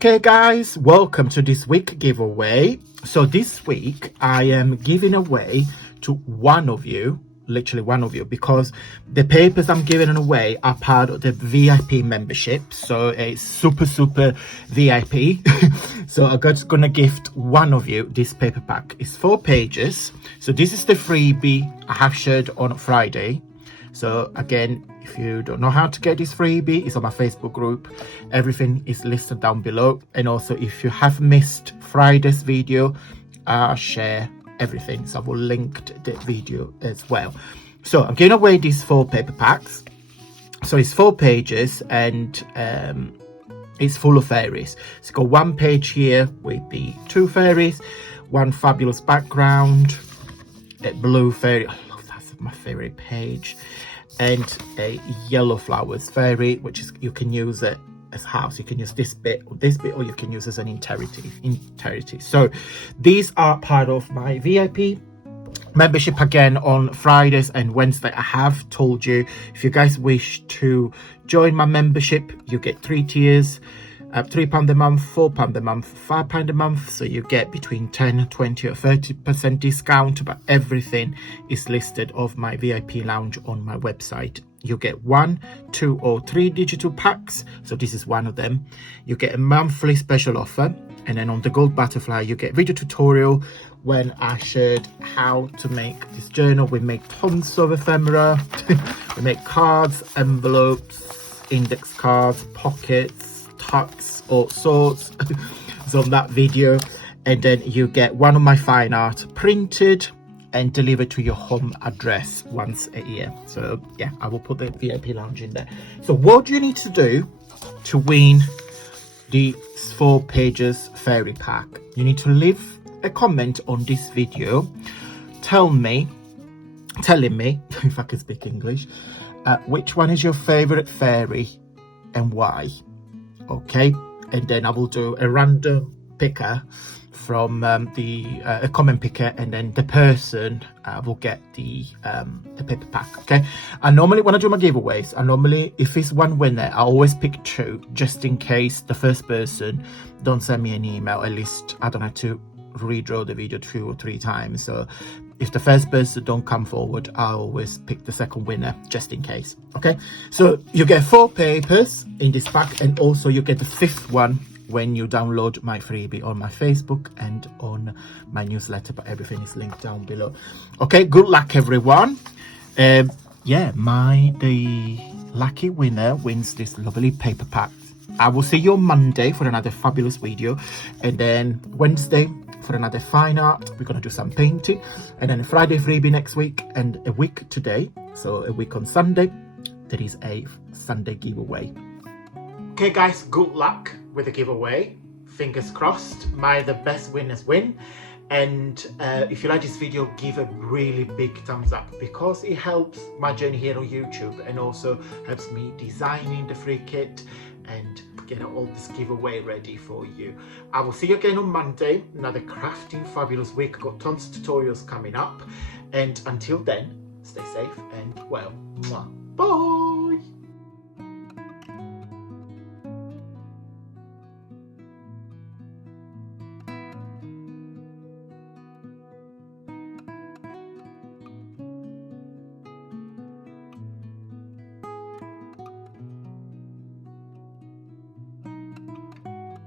Okay guys, welcome to this week giveaway. So this week I am giving away to one of you, literally one of you, because the papers I'm giving away are part of the VIP membership. So it's super VIP. So I'm just gonna gift one of you this paper pack. It's 4 pages. So this is the freebie I have shared on Friday. So again, if you don't know how to get this freebie, it's on my Facebook group. Everything is listed down below. And also if you have missed Friday's video, I'll share everything. So I will link the video as well. So I'm giving away these 4 paper packs. So it's 4 pages and it's full of fairies. It's got 1 page here with the 2 fairies, 1 fabulous background, a blue fairy. I love that's my favorite page. And a yellow flowers fairy, which is you can use it as house. You can use this bit, or you can use as an entirety. So these are part of my VIP membership. Again, on Fridays and Wednesday, I have told you if you guys wish to join my membership, you get 3 tiers. £3 a month, £4 a month, £5 a month. So you get between 10, 20 or 30% discount, but everything is listed of my VIP lounge on my website. You get 1, 2 or 3 digital packs. So this is one of them. You get a monthly special offer. And then on the gold butterfly, you get video tutorial when I shared how to make this journal. We make tons of ephemera. We make cards, envelopes, index cards, pockets, tucks, all sorts. So on that video, and then you get one of my fine art printed and delivered to your home address once a year. So yeah, I will put the VIP lounge in there. So what do you need to do to win the 4 pages fairy pack? You need to leave a comment on this video telling me if I can speak English, which one is your favorite fairy and why. Okay, and then I will do a random picker from a comment picker, and then the person will get the paper pack. Okay, and normally when I do my giveaways, if it's one winner, I always pick 2 just in case the first person don't send me an email. At least I don't have to redraw the video 2 or 3 times. So if the first person don't come forward, I always pick the second winner just in case. Okay, so you get 4 papers in this pack, and also you get the 5th one when you download my freebie on my Facebook and on my newsletter, but everything is linked down below. Okay, good luck everyone. Yeah, the lucky winner wins this lovely paper pack. I will see you on Monday for another fabulous video, and then Wednesday for another fine art. We're gonna do some painting, and then a Friday freebie next week, and a week today, so a week on Sunday, there is a Sunday giveaway. Okay guys, good luck with the giveaway. Fingers crossed, may the best winners win. And if you like this video, give a really big thumbs up, because it helps my journey here on YouTube, and also helps me designing the free kit and get all this giveaway ready for you. I will see you again on Monday. Another crafting fabulous week. Got tons of tutorials coming up, and until then, stay safe and well. Bye.